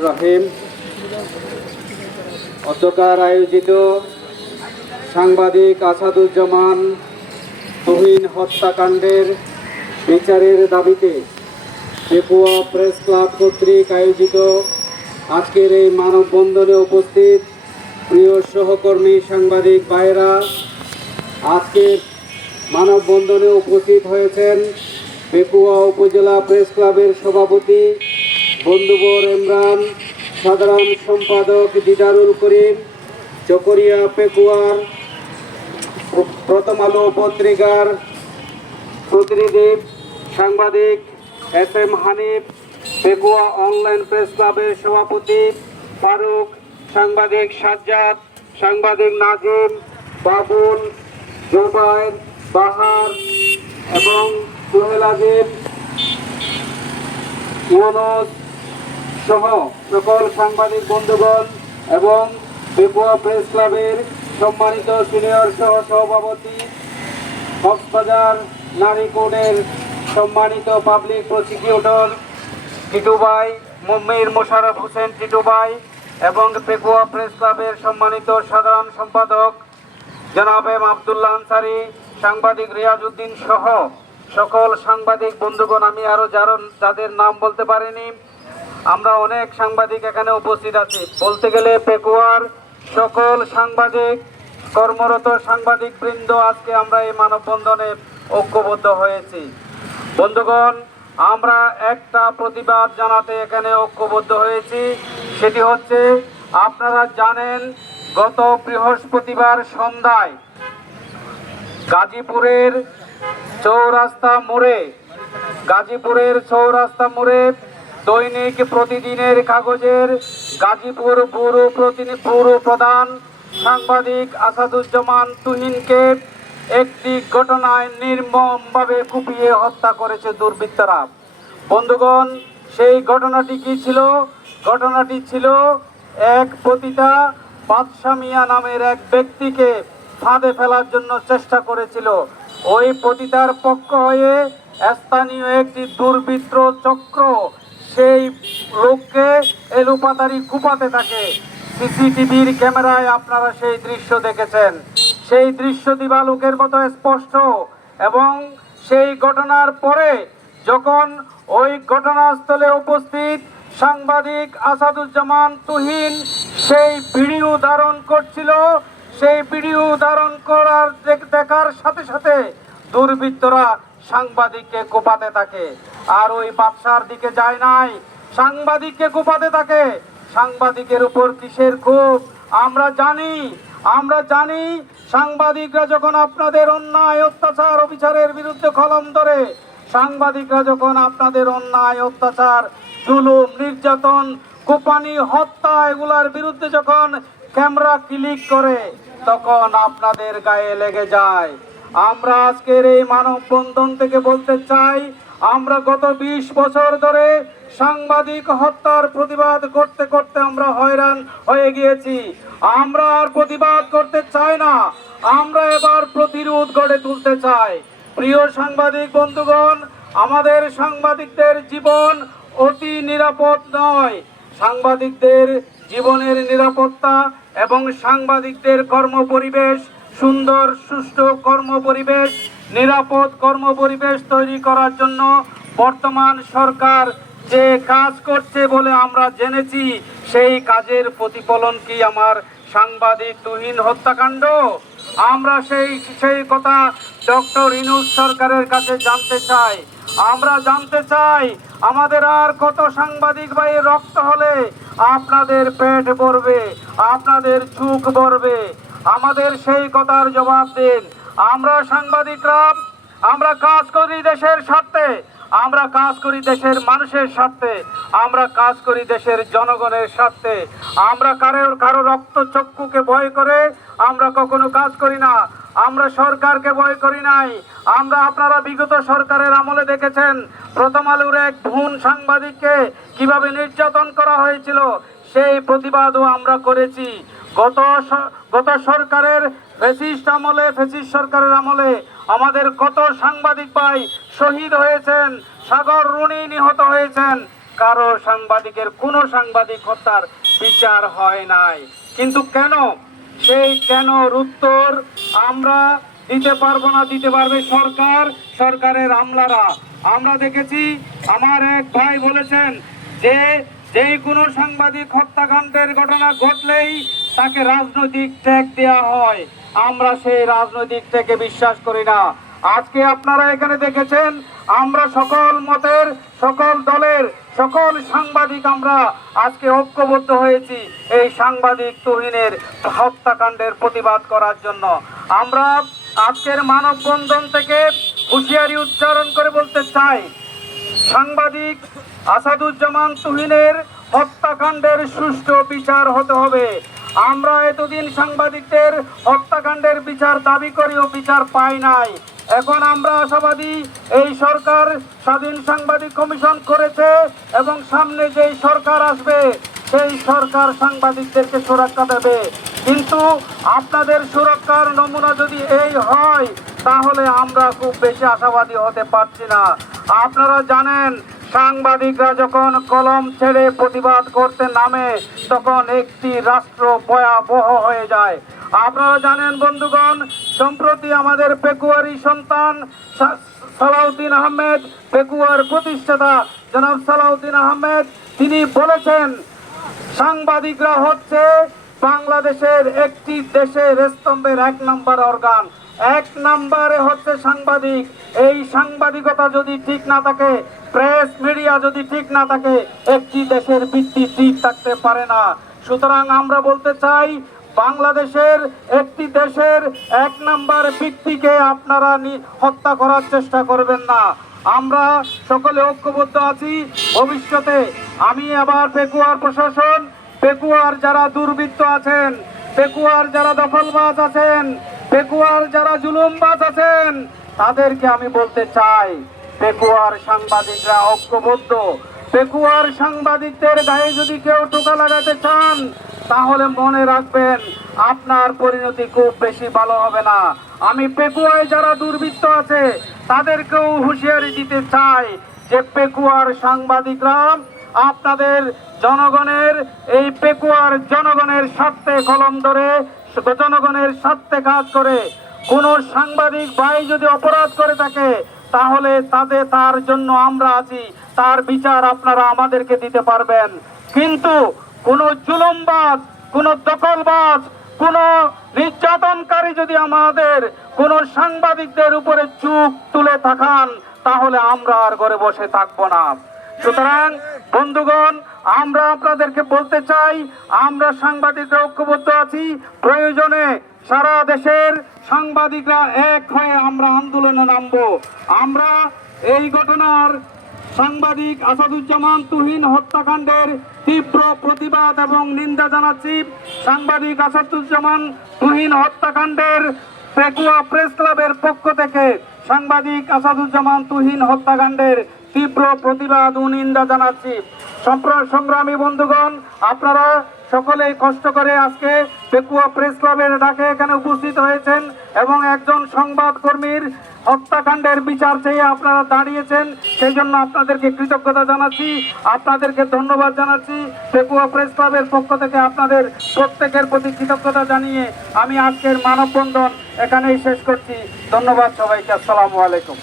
রহিম। অধ্যকার আয়োজিত সাংবাদিক আসাদুজ্জামান তুহিন হত্যাকাণ্ডের বিচারের দাবিতে পেপুয়া প্রেস ক্লাব কর্তৃক আয়োজিত আজকের এই মানববন্ধনে উপস্থিত প্রিয় সহকর্মী সাংবাদিক ভাইয়েরা আজকের মানববন্ধনে উপস্থিত হয়েছেন পেপুয়া উপজেলা প্রেস ক্লাবের সভাপতি বন্ধুবর ইমরান, সাধারণ সম্পাদক দিদারুল করিম, চকরিয়া পেকুয়ার, প্রথম আলো পত্রিকার প্রতিনিধি, সাংবাদিক S M Hanif, Pekua online press ক্লাবের সভাপতি, ফারুক, সাংবাদিক সাজ্জাদ, সাংবাদিক নাজিম, বাবুল জোবাইর বাহার এবং সোহেল আজিব ইউনুস সহ সকল সাংবাদিক বন্ধুগণ এবং পেপুয়া প্রেস ক্লাবের সম্মানিত সিনিয়র সহ সভাপতি, কক্সবাজার নারী সম্মানিত পাবলিক প্রসিকিউটর টিটুবাই মুম্মির মোশারফ হোসেন টিটুবাই এবং পেকুয়া প্রেস ক্লাবের সম্মানিত সাধারণ সম্পাদক জনাব এম আবদুল্লাহ আনসারি, সাংবাদিক রিয়াজউদ্দিন সহ সকল সাংবাদিক বন্ধুগণ, আমি আরও যারা যাদের নাম বলতে পারিনি আমরা অনেক সাংবাদিক এখানে উপস্থিত আছি। বলতে গেলে পেকুয়ার সকল সাংবাদিক, কর্মরত সাংবাদিক বৃন্দ আজকে আমরা এই মানববন্ধনে ঐক্যবদ্ধ হয়েছি। বন্ধুগণ, আমরা একটা প্রতিবাদ জানাতে এখানে ঐক্যবদ্ধ হয়েছি। সেটি হচ্ছে, আপনারা জানেন, গত বৃহস্পতিবার সন্ধ্যায় গাজীপুরের চৌরাস্তা মোড়ে, গাজীপুরের চৌরাস্তা মোড়ে দৈনিক প্রতিদিনের কাগজের গাজীপুর পৌর পৌর প্রধান সাংবাদিক আসাদুজ্জামান তুহিনকে একটি ঘটনায় নির্মমভাবে কুপিয়ে হত্যা করেছে দুর্বৃত্তরা। বন্ধুগণ, সেই ঘটনাটি কি ছিল? ঘটনাটি ছিল এক পতিতা বাদশা মিয়া নামের এক ব্যক্তিকে ফাঁদে ফেলার জন্য চেষ্টা করেছিল। ওই পতিতার পক্ষ হয়ে স্থানীয় একটি দুর্বৃত্ত চক্র সেই লোককে এলুপাতারি কুপাতে থাকে। সিসিটিভির ক্যামেরায় আপনারা সেই দৃশ্য দেখেছেন। সেই দৃশ্য দিবালোকের মতো স্পষ্ট এবং সেই ঘটনার পরে যখন ওই ঘটনাস্থলে উপস্থিত সাংবাদিক আসাদুজ্জামান তুহিন সেই ভিডিও ধারণ করছিল, সেই ভিডিও ধারণ করার দেখার সাথে সাথে দুর্বৃত্তরা সাংবাদিককে কোপাতে থাকে। আর ওই বাদশার দিকে যায় নাই। সাংবাদিককে কোপাতে থাকে। সাংবাদিকের উপর কিসের ক্ষোভ? আমরা জানি আমরা জানি, সাংবাদিকরা যখন আপনাদের অন্যায়, অত্যাচার, অবিচারের বিরুদ্ধে কলম ধরে, সাংবাদিকরা যখন আপনাদের অন্যায়, অত্যাচার, জুলুম, নির্যাতন, কোপানি, হত্যা এগুলার বিরুদ্ধে যখন ক্যামেরা ক্লিক করে, তখন আপনাদের গায়ে লেগে যায়। আমরা আজকের এই মানববন্ধন থেকে বলতে চাই, আমরা গত বিশ বছর ধরে সাংবাদিক হত্যার প্রতিবাদ করতে করতে আমরা হয়রান হয়ে গিয়েছি। আমরা আর প্রতিবাদ করতে চাই না, আমরা এবার প্রতিরোধ গড়ে তুলতে চাই। প্রিয় সাংবাদিক বন্ধুগণ, আমাদের সাংবাদিকদের জীবন অতি নিরাপদ নয়। সাংবাদিকদের জীবনের নিরাপত্তা এবং সাংবাদিকদের কর্মপরিবেশ সুন্দর, সুষ্ঠু কর্ম পরিবেশ নিরাপদ কর্ম পরিবেশ তৈরি করার জন্য বর্তমান সরকার যে কাজ করছে বলে আমরা জেনেছি, সেই কাজের প্রতিফলন কি আমার সাংবাদিক তুহিন হত্যাকাণ্ড? আমরা সেই সেই কথা ডক্টর ইনুস সরকারের কাছে জানতে চাই। আমরা জানতে চাই, আমাদের আর কত সাংবাদিক ভাই রক্ত হলে আপনাদের পেট ভরবে, আপনাদের চুখ ভরবে আমাদের সেই কথার জবাব দিন। আমরা সাংবাদিকরা আমরা কাজ করি দেশের স্বার্থে, আমরা কাজ করি দেশের মানুষের স্বার্থে, আমরা কাজ করি দেশের জনগণের স্বার্থে। আমরা কারোর কারও রক্ত চক্ষুকে ভয় করে আমরা কখনো কাজ করি না। আমরা সরকারকে ভয় করি নাই। আমরা আপনারা বিগত সরকারের আমলে দেখেছেন, প্রথম আলোর এক ভুন সাংবাদিককে কীভাবে নির্যাতন করা হয়েছিল, সেই প্রতিবাদও আমরা করেছি। গত গত সরকারের ফেসিস্ট আমলে, ফেসিস্ট সরকারের আমলে আমাদের কত সাংবাদিক ভাই শহীদ হয়েছেন, সাগর রুনি নিহত হয়েছেন। কারও সাংবাদিকের কোনো সাংবাদিক হত্যার বিচার হয় নাই। কিন্তু কেন? সেই কেন উত্তর আমরা দিতে পারব না, দিতে পারবে সরকার, সরকারের আমলারা। আমরা দেখেছি, আমার এক ভাই বলেছেন যে যেই কোনো সাংবাদিক হত্যাকাণ্ডের ঘটনা ঘটলেই তাকে রাজনৈতিক ট্যাগ দেওয়া হয়। আমরা সেই রাজনৈতিক ট্যাগে বিশ্বাস করি না। আজকে আপনারা এখানে দেখেছেন, আমরা সকল মতের, সকল দলের, সকল সাংবাদিক আমরা আজকে ঐক্যবদ্ধ হয়েছি এই সাংবাদিক তুহিনের হত্যাকাণ্ডের প্রতিবাদ করার জন্য। আমরা আজকের মানববন্ধন থেকে হুঁশিয়ারি উচ্চারণ করে বলতে চাই, সাংবাদিক আসাদুজ্জামান তুহিনের হত্যাকাণ্ডের সুষ্ঠু বিচার হতে হবে। আমরা এতদিন সাংবাদিকদের হত্যাকাণ্ডের বিচার দাবি করেও বিচার পাই নাই। এখন আমরা আশাবাদী, এই সরকার স্বাধীন সাংবাদিক কমিশন করেছে এবং সামনে যেই সরকার আসবে, সেই সরকার সাংবাদিকদেরকে সুরক্ষা দেবে। কিন্তু আপনাদের সুরক্ষার নমুনা যদি এই হয়, তাহলে আমরা খুব বেশি আশাবাদী হতে পারছি না। আপনারা জানেন সাংবাদিকরা যখন কলম ছেড়ে প্রতিবাদ করতে নামে, তখন একটি রাষ্ট্র ভয়াবহ হয়ে যায়। আপনারা জানেন, বন্ধুগণ, সম্প্রতি আমাদের পেকুয়ারি সন্তান সালাউদ্দিন আহমেদ, পেকুয়ার প্রতিষ্ঠাতা জনাব সালাউদ্দিন আহমেদ, তিনি বলেছেন, সাংবাদিকরা হচ্ছে বাংলাদেশের একটি দেশের স্তম্ভের এক নম্বর অর্গান। এক নম্বরে হচ্ছে সাংবাদিক। এই সাংবাদিকতা যদি ঠিক না থাকে, প্রেস মিডিয়া যদি ঠিক না থাকে, একটি দেশের ভিত্তি ঠিক থাকতে পারে না। সুতরাং আমরা বলতে চাই, বাংলাদেশের একটি দেশের এক নাম্বার ব্যক্তিকে আপনারা হত্যা করার চেষ্টা করবেন না। আমরা সকলে ঐক্যবদ্ধ আছি। ভবিষ্যতে আমি আবার পেকুয়ার প্রশাসন, পেকুয়ার যারা দুর্বৃত্ত আছেন, পেকুয়ার যারা দখলবাজ আছেন পেকুয়ার যারা জুলুমবাজ আছেন, তাদেরকে আমি বলতে চাই, পেকুয়ার সাংবাদিকরা ঐক্যবদ্ধ। পেকুয়ার সাংবাদিকদের গায়ে যদি কেউ টোকা লাগাতে চান, তাহলে মনে রাখবেন, আপনার পরিণতি খুব বেশি ভালো হবে না। আমি পেকুয়ায় যারা দুর্বৃত্ত আছে, তাদেরকেও হুঁশিয়ারি দিতে চাই যে পেকুয়ার সাংবাদিকরা আপনাদের জনগণের, এই পেকুয়ার জনগণের স্বার্থে কলম ধরে জনগণের স্বার্থে কাজ করে, কোন সাংবাদিক ভাই যদি অপরাধ করে থাকে, তাহলে তাদের, তার জন্য আমরা আছি, তার বিচার আপনারা আমাদেরকে দিতে পারবেন। কিন্তু কোন জুলুমবাজ, কোন দখলবাজ, কোন নির্যাতনকারী যদি আমাদের, কোন সাংবাদিকদের উপরে চুপ তুলে থাকান, তাহলে আমরা আর ঘরে বসে থাকব না। সুতরাং, বন্ধুগণ, আমরা আপনাদেরকে বলতে চাই, আমরা সাংবাদিকরা ঐক্যবদ্ধ আছি। প্রয়োজনে সারা দেশের সাংবাদিকরা এক হয়ে আমরা আন্দোলনে নামবো। আমরা এই ঘটনার সাংবাদিক আসাদুজ্জামান তুহিন হত্যাকাণ্ডের তীব্র প্রতিবাদ এবং নিন্দা জানাচ্ছি। সাংবাদিক আসাদুজ্জামান তুহিন হত্যাকাণ্ডের পেকুয়া প্রেস ক্লাবের পক্ষ থেকে সাংবাদিক আসাদুজ্জামান তুহিন হত্যাকাণ্ডের তীব্র প্রতিবাদ ও নিন্দা জানাচ্ছি। সংগ্রামী বন্ধুগণ, আপনারা সকলেই কষ্ট করে আজকে পেকুয়া প্রেস ক্লাবের ডাকে এখানে উপস্থিত হয়েছেন এবং একজন সংবাদ কর্মীর হত্যাকাণ্ডের বিচার চেয়ে আপনারা দাঁড়িয়েছেন, সেই জন্য আপনাদেরকে কৃতজ্ঞতা জানাচ্ছি, আপনাদেরকে ধন্যবাদ জানাচ্ছি। পেকুয়া প্রেস ক্লাবের পক্ষ থেকে আপনাদের প্রত্যেকের প্রতি কৃতজ্ঞতা জানিয়ে আমি আজকের মানববন্ধন এখানেই শেষ করছি। ধন্যবাদ সবাইকে, আসসালামু আলাইকুম।